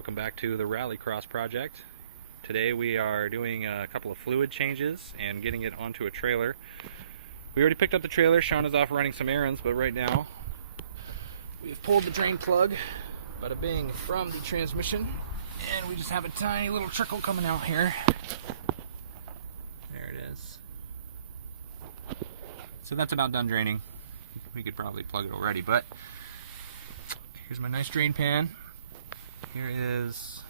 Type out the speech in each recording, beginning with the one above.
welcome back to the Rallycross Project. Today we are doing a couple of fluid changes and getting it onto a trailer. We already picked up the trailer. Sean is off running some errands, but right now we've pulled the drain plug, bada bing, from the transmission, and we just have a tiny little trickle coming out here. There it is. So that's about done draining. We could probably plug it already, but here's my nice drain pan. Here is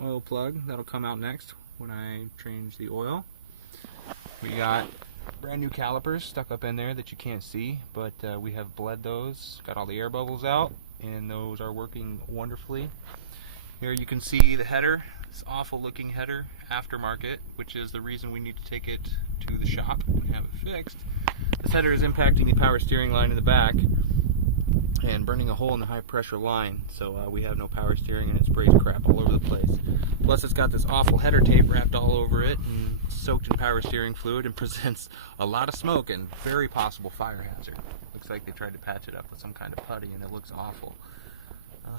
oil plug that'll come out next when I change the oil. We got brand new calipers stuck up in there that you can't see, but we have bled those, got all the air bubbles out, and those are working wonderfully. Here you can see the header, this awful looking header, aftermarket, which is the reason we need to take it to the shop and have it fixed. This header is impacting the power steering line in the back and burning a hole in the high pressure line, so we have no power steering and it sprays crap all over the place. Plus it's got this awful header tape wrapped all over it and soaked in power steering fluid and presents a lot of smoke and very possible fire hazard. Looks like they tried to patch it up with some kind of putty and it looks awful.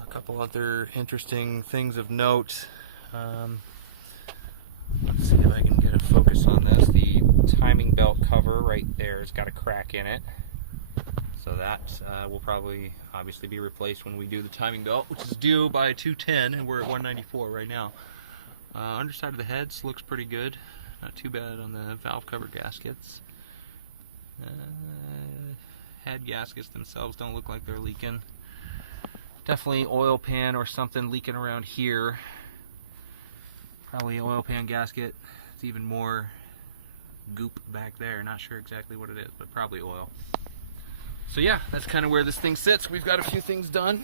A couple other interesting things of note. Let's see if I can get a focus on this. The timing belt cover right there has got a crack in it. So that will probably obviously be replaced when we do the timing belt, which is due by 210, and we're at 194 right now. Underside of the heads looks pretty good. Not too bad on the valve cover gaskets. Head gaskets themselves don't look like they're leaking. Definitely oil pan or something leaking around here. Probably oil pan gasket. It's even more goop back there. Not sure exactly what it is, but probably oil. So yeah, that's kind of where this thing sits. We've got a few things done.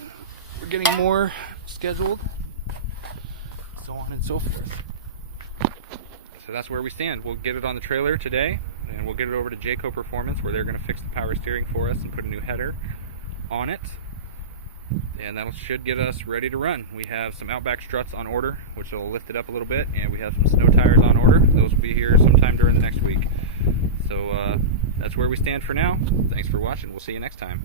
We're getting more scheduled, so on and so forth. So that's where we stand. We'll get it on the trailer today, and we'll get it over to Jayko Per4mance, where they're going to fix the power steering for us and put a new header on it. And that should get us ready to run. We have some Outback struts on order, which will lift it up a little bit, and we have some snow tires on order. Those will be here sometime during the next week. So that's where we stand for now. Thanks for watching. We'll see you next time.